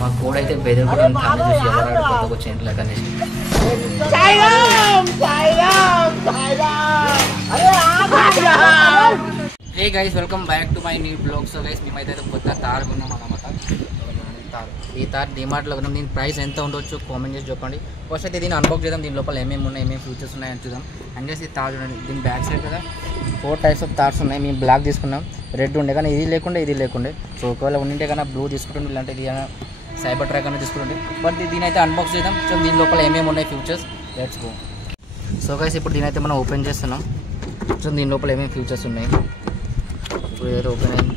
మా కోడ్ అయితే బెదిరిపోవడం కొత్తగా వచ్చేట్లే కనేసి hey guys welcome back to my new blog. So guys మేమైతే కొత్త తార్ కొన్నాం అన్నమాట. ఈ తార్ డిమార్ట్లో కొన్నాం. దీని ప్రైస్ ఎంత ఉండొచ్చు కామెంట్ చేసి చెప్పండి. ఫస్ట్ అయితే దీన్ని అన్బాక్స్ చేద్దాం. దీని లోపల ఏమేమి ఉన్నాయి, ఏమేమి ఫీచర్స్ ఉన్నాయని చూద్దాం. అండ్ ఈ తార్ చూడండి. దీని బ్యాక్ సైడ్ కదా 4 టైప్స్ ఆఫ్ తార్స్ ఉన్నాయి. మేము బ్లాక్ తీసుకున్నాం, రెడ్ ఉండే కానీ ఇది లేకుండే. సో ఒకవేళ ఉండింటే కన్నా బ్లూ తీసుకుంటుండే, ఇలాంటి ఇది సైబర్ ట్రాక్ అనేది తీసుకుంటుండే. బట్ దీని అయితే అన్బాక్స్ చేద్దాం. సో దీని లోపల ఏమేమి ఉన్నాయి features, let's go. So guys ఇప్పుడు దీని అయితే మనం ఓపెన్ చేస్తున్నాం. సో దీని లోపల ఏమేమి ఫీచర్స్ ఉన్నాయి ఇప్పుడు ఏదో ఓపెన్ అయింది.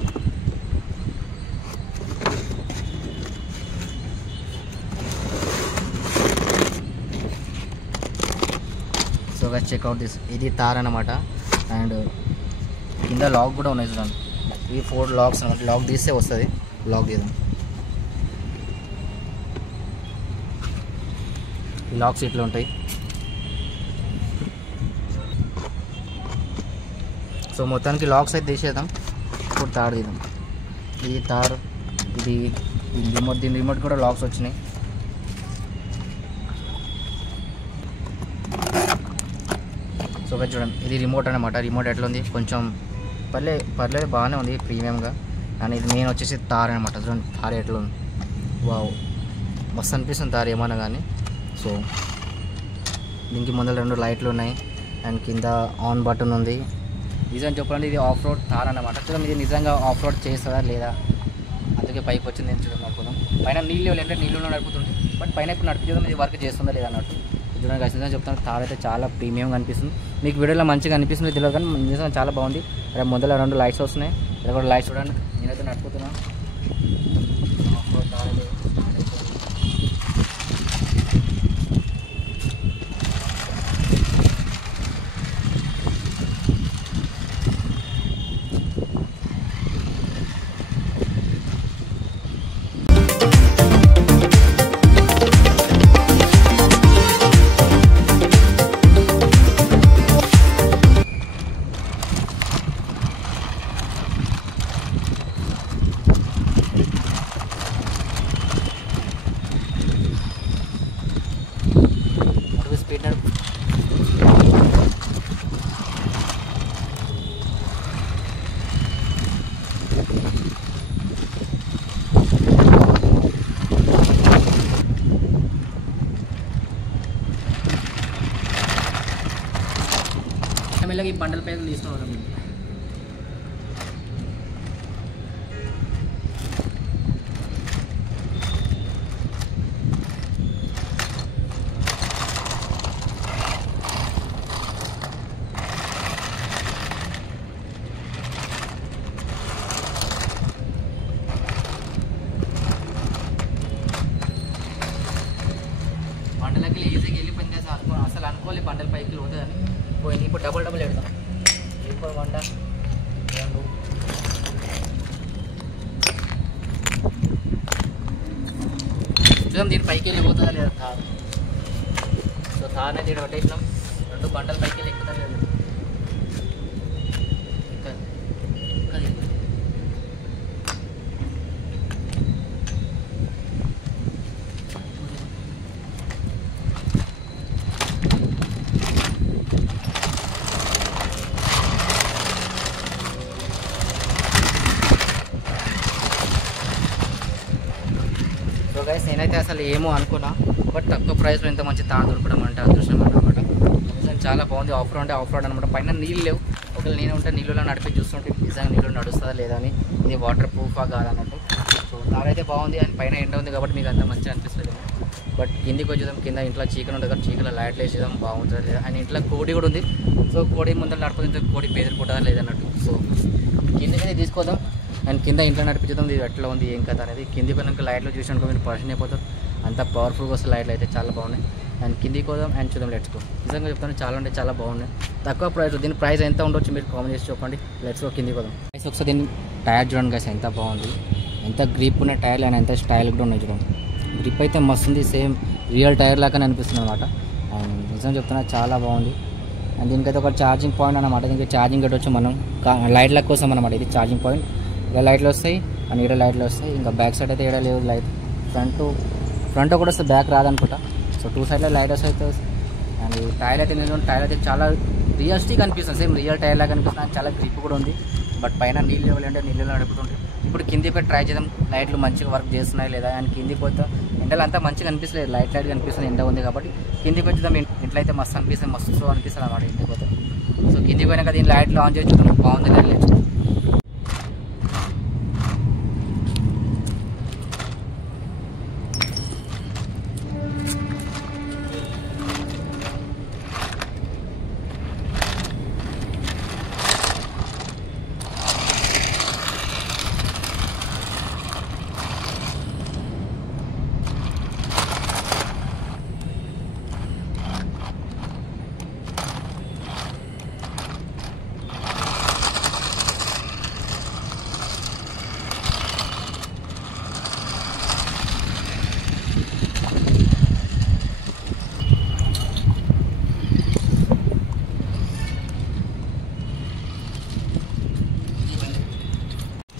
So guys checkout this. ఇది తార్ అన్నమాట. అండ్ కింద లాక్ కూడా ఉన్నాయి చూడండి. ఇవి 4 లాక్స్ అన్నమాట. లాక్ తీస్తే వస్తుంది. లాక్ చేద్దాం. ఈ లాక్స్ ఇట్లా ఉంటాయి. సో మొత్తానికి లాక్స్ అయితే తీసేద్దాం. ఇప్పుడు తార్ తీద్దాం. ఇది తార్, ఇది రిమోట్. దీని రిమోట్ కూడా లాక్స్ వచ్చినాయి. సో చూడండి, ఇది రిమోట్ అనమాట. రిమోట్ ఎట్లా ఉంది, కొంచెం పర్లేదు బాగానే ఉంది ప్రీమియంగా. అండ్ ఇది మెయిన్ వచ్చేసి తార్ అనమాట. చూడండి తార్ ఎట్లా ఉంది, వావ్ మస్తు అనిపిస్తుంది తార్ ఏమన్నా కానీ. సో దీనికి ముందర 2 లైట్లు ఉన్నాయి. అండ్ కింద ఆన్ బటన్ ఉంది. నిజం చెప్పాలంటే ఇది ఆఫ్ రోడ్ తార్ అనమాట. చూడండి ఇది నిజంగా ఆఫ్ రోడ్ చేస్తుందా లేదా, అందుకే పైకి వచ్చింది నేను చూడండి అనుకున్నాం. పైన నీళ్ళు అంటే నీళ్ళలో నడుపుతుంది. బట్ పైన ఇప్పుడు నడిపించడం ఇది వర్క్ చేస్తుందా లేదా అన్నట్టు చూడండి. ఖచ్చితంగా చెప్తాను, తార్ అయితే చాలా ప్రీమియంగా అనిపిస్తుంది. మీకు వీడియోలో మంచిగా అనిపిస్తుంది తెలియదు కానీ నిజంగా చాలా బాగుంది. అక్కడ ముందర 2 లైట్స్ వస్తున్నాయి. ఇక్కడ కూడా లైట్స్ చూడండి. నేనైతే నడుపుతున్నాను. మెల్లగా ఈ బండల పైకి తీసుకున్నాం. బండలకి ఈజీగా వెళ్ళిపోయింది. అసలు అనుకోలే బండల పైకి పోతుందని. పోయింది. ఇప్పుడు డబుల్ పెడతాం. ఇప్పుడు 1 2 చూద్దాం దీని పైకి వెళ్ళిపోతుందా లేదా తార్. సో తార్ అనేది ఇక్కడ పట్టేసినాం. 2 బండల పైకి వెళ్ళి ఎక్కుతా లేదు. సో గైస్ నేనైతే అసలు ఏమో అనుకున్నా, బట్ తక్కువ ప్రైస్లో ఇంత మంచి తార్ దొరకడం అంటే అదృష్టం అనమాట. నిజంగా చాలా బాగుంది. ఆఫ్ రోడ్ అనమాట. పైన నీళ్ళు లేవు. ఒకవేళ నేను ఉంటే నీళ్ళలో నడిపి చూస్తుంటే నిజంగా నీళ్ళు నడుస్తుందా లేదా అని. ఇది వాటర్ ప్రూఫా కాదన్నట్టు. సో తార్ అయితే బాగుంది. అండ్ పైన ఎండ ఉంది కాబట్టి మీకు అంత మంచిగా అనిపిస్తుంది. బట్ కిందికి వచ్చేదాం. కింద ఇంట్లో చీకటి ఉంటుంది కదా, చీకలో లైట్లు వేసేదాం బాగుంటుంది లేదా. అండ్ ఇంట్లో కోడి కూడా ఉంది. సో కోడి ముందర నడుపుతుంది, కోడి బెదిరిపోతుందా లేదన్నట్టు. సో కిందికి తీసుకోదాం. అండ్ కింద ఇంట్లో నడిపించడం ఇది ఎట్లా ఉంది ఏం కదా అనేది. కిందికి పోయినాక లైట్లు చూసినాక మీరు పర్షన్ అయిపోతారు. అంత పవర్ఫుల్గా వస్తే లైట్లు అయితే చాలా బాగున్నాయి. అండ్ కిందికి పోదాం అండ్ చూద్దాం. Let's go. నిజంగా చెప్తాను చాలా అంటే చాలా బాగున్నాయి. తక్కువ ప్రైస్. దీని ప్రైస్ ఎంత ఉండొచ్చు మీరు కామెంట్ చేసి చెప్పండి. లెట్స్ గో కిందికి పోదాం. గైస్ ఒకసారి దీన్ని టైర్ చూడండి గైస్ ఎంత బాగుంది. ఎంత గ్రిప్ ఉన్న టైర్లు అండ్ ఎంత స్టైల్ కూడా ఉన్నాయి చూడండి. గ్రిప్ అయితే మస్తు ఉంది. సేమ్ రియల్ టైర్ లాగానే అనిపిస్తుంది అనమాట. అండ్ నిజం చెప్తున్నా చాలా బాగుంది. అండ్ దీనికైతే ఒక ఛార్జింగ్ పాయింట్ అనమాట. దీనికి ఛార్జింగ్ పెట్టవచ్చు మనం లైట్ల కోసం అనమాట. ఇది ఛార్జింగ్ పాయింట్. ఇలా లైట్లు వస్తాయి అండ్ ఈడ లైట్లు వస్తాయి. ఇంకా బ్యాక్ సైడ్ అయితే ఈడ లేదు లైట్. ఫ్రంట్ కూడా వస్తే బ్యాక్ రాదనుకుంటా. సో 2 సైడ్లో లైట్ అయితే. అండ్ టైర్ అయితే టైర్ అయితే చాలా రియలిస్టిక్ అనిపిస్తుంది. సేమ్ రియల్ టైర్ లాగా అనిపిస్తుంది. అండ్ చాలా గ్రిప్ కూడా ఉంది. బట్ పైన నీళ్ళు ఇవ్వాలంటే నీళ్ళు నడుపుతుంటే ఇప్పుడు కిందికి పోయి ట్రై చేద్దాం. లైట్లు మంచిగా వర్క్ చేస్తున్నాయి లేదా. అండ్ కిందికి పోతే ఎండలు అంతా మంచిగా అనిపిస్తలేదు. లైట్ కనిపిస్తుంది. ఎండ ఉంది కాబట్టి కిందికి వచ్చేద్దాం. ఇంట్లో అయితే మస్తు అనిపిస్తుంది. మస్తు అనిపిస్తుంది అన్నమాట ఇంటికి పోతే. సో కిందికి పోయినాక దీని లైట్లు ఆన్ చేసి చూద్దాం బాగుంది లేదు.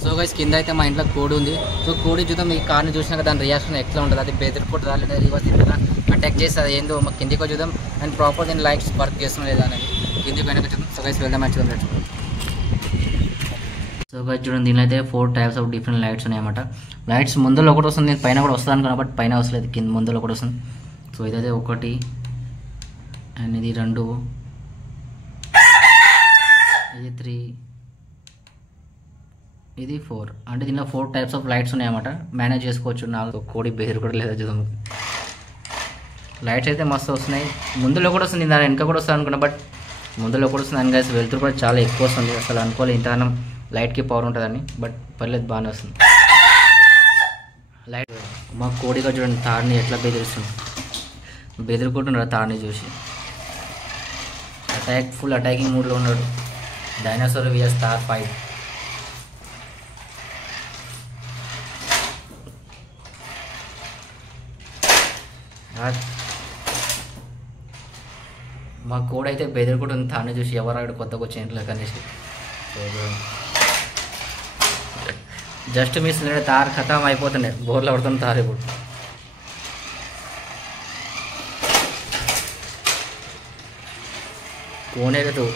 సో గైస్ కింద అయితే మా ఇంట్లో కోడి ఉంది. సో కోడి చూద్దాం. ఈ కార్ని చూసినాక దాని రియాక్షన్ ఎట్లా ఉంటుంది. అది బెదిరిపోతుందా లేదా రివర్స్ తింటుందా అటాక్ చేస్తుంది ఏందో మాకు కిందికి చూద్దాం. అండ్ ప్రాపర్ దీని లైట్స్ వర్క్ చేస్తున్నా లేదా అనేది కిందికి పోయినాక చూద్దాం. సో గైస్ వెళ్దాం చూద్దాం. సో గైస్ చూడండి దీనిలో అయితే 4 టైప్స్ ఆఫ్ డిఫరెంట్ లైట్స్ ఉన్నాయన్నమాట. లైట్స్ ముందులో ఒకటి వస్తుంది. నేను పైన కూడా వస్తుంది అనుకున్నా బట్ పైన వస్తలేదు. కింద ముందులో ఒకటి వస్తుంది. సో ఇదైతే 1 అండ్ ఇది 2 ఇది 3 ఇది 4. అంటే దీనిలో 4 టైప్స్ ఆఫ్ లైట్స్ ఉన్నాయన్నమాట. మేనేజ్ చేసుకోవచ్చు. నాకు కోడి బెదిరి కూడా లేదా చూద్దాం. లైట్స్ అయితే మస్తు వస్తున్నాయి. ముందులో కూడా వస్తుంది. దాని వెనక కూడా వస్తుంది అనుకున్నా బట్ ముందులో కూడా వస్తుంది. అండ్ గైస్ వెళ్తురు కూడా చాలా ఎక్కువ వస్తుంది. అసలు అనుకోలేదు ఇంతగానం లైట్కి పవర్ ఉంటుందని. బట్ పర్లేదు బాగానే వస్తుంది లైట్. మా కోడిగా చూడండి తాడిని ఎట్లా బెదిరిస్తుంది. బెదిరికుంటున్నాడు తాడిని చూసి. ఫుల్ అటాకింగ్ మూడ్లో ఉన్నాడు. డైనోసార్ vs తార్ ఫైట్. మా కోడి అయితే బెదిరికుంటుంది తానే చూసి. ఎవరాడు కొత్తగా వచ్చే ఇంట్లో కనేసి. జస్ట్ మిస్ లేడు. తారు ఖతం అయిపోతుండే. బోర్లు పడుతుంది తారు. ఇప్పుడు కోనేరు